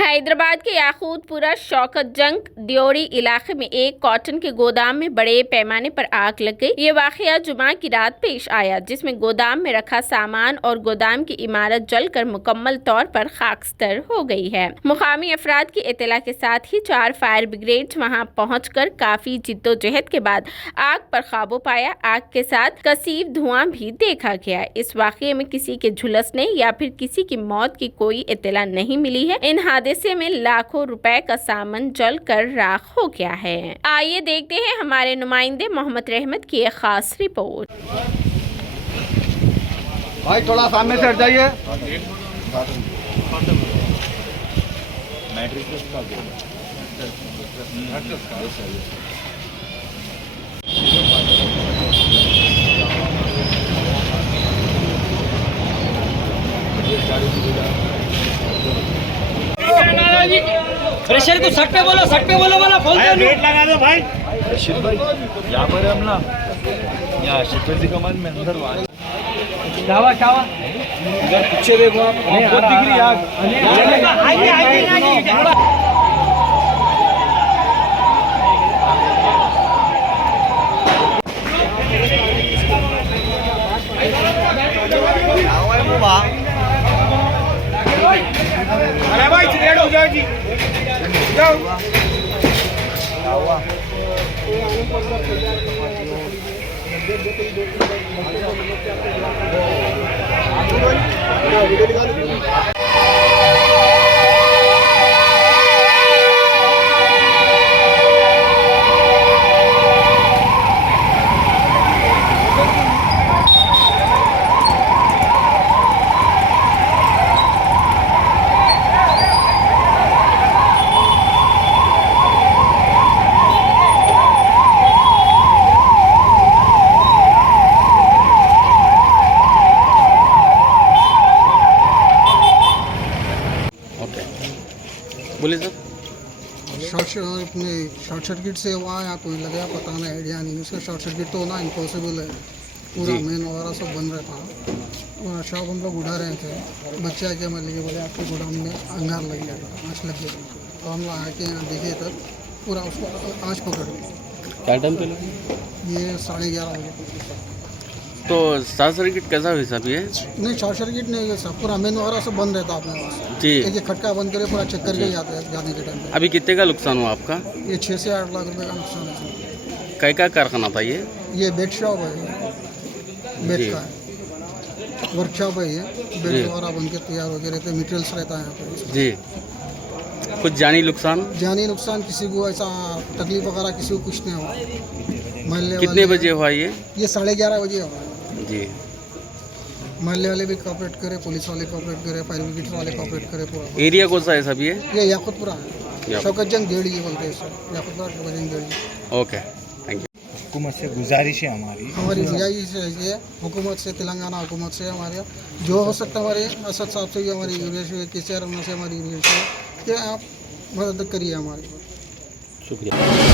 हैदराबाद के याकूतपुरा शौकत जंग ड्योरी इलाके में एक कॉटन के गोदाम में बड़े पैमाने पर आग लग गई। ये वाकया जुमा की रात पेश आया, जिसमें गोदाम में रखा सामान और गोदाम की इमारत जलकर मुकम्मल तौर पर खाकस्तर हो गई है। मुकामी अफराद की इत्तला के साथ ही 4 फायर ब्रिगेड वहां पहुंचकर काफी जिद्दोजहद के बाद आग पर काबू पाया। आग के साथ कसीफ धुआं भी देखा गया। इस वाकये में किसी के झुलसने या फिर किसी की मौत की कोई इत्तला नहीं मिली है। इन हादसे में लाखों रुपए का सामान जलकर राख हो गया है। आइए देखते हैं हमारे नुमाइंदे मोहम्मद रहमत की एक खास रिपोर्ट। भाई थोड़ा सामने से हट जाइए। प्रेशर को सट पे बोलो वाला बोल दो। वेट लगा दो भाई। रशीद भाई यहाँ पर हम ना यहाँ शिखर जी कमान में अंदर चावा इधर पीछे देखो आप बहुत दिख रही आग। अरे भाई चिड़िया हो जाओ जी, जाओ। बोले सर। शॉर्ट सर्किट से हुआ या कोई लगा पता नहीं, आइडिया नहीं। उसका शॉर्ट सर्किट तो होना इम्पॉसिबल है। पूरा मेन वगैरह सब बन रहा था और शॉप हम लोग उड़ा रहे थे। बच्चे आके मैं लेके बोले आपके गोदाम में अंगार लग गया था, आँच लग गया। तो हम लोग आके यहाँ देखे तब पूरा उसको आँच पकड़ गई। क्या टाइम पे लगा? ये 11:30 बजे। तो शॉर्ट सर्किट कैसा हुआ साहब? ये नहीं शॉर्ट सर्किट नहीं है सब, पूरा मेन वगैरह सब बंद रहता अपने पास। जी एक खटका बंद करे पूरा चेक करके जाते हैं जाने के टाइम पे। अभी कितने का नुकसान हुआ आपका? ये 6 से 8 लाख रुपए का नुकसान है। कई का कारखाना था ये? ये बेड शॉप है, बेड का है, वर्कशॉप है। ये बेड वगैरह बन के तैयार होके रहते, मटेरियल्स रहता है यहाँ पे। जी कुछ जानी नुकसान? जानी नुकसान किसी को ऐसा तकलीफ वगैरह किसी को कुछ नहीं हुआ। महल्ले कितने बजे हुआ ये? 11:30 बजे हुआ। जी महल्ले वाले भी कॉपरेट करे, पुलिस वाले कॉपरेट करे, फायर ब्रिगेड वाले कॉपरेट करे। पूरा एरिया कौन सा है साहब ये? याकूतपुरा है, शौकत जंग ड्योरी बोलते हैं सर। याकूतपुरा शौकत जंग ड्योरी। Okay thank you. हुकूमत से गुजारिश है हमारी गुजारिश है हुकूमत से, तेलंगाना हुकूमत से हमारे जो हो सकता है। हमारे असद साहब से भी हमारी गुजारिश है, के से हमारी गुजारिश है कि आप मदद करिए हमारी। शुक्रिया।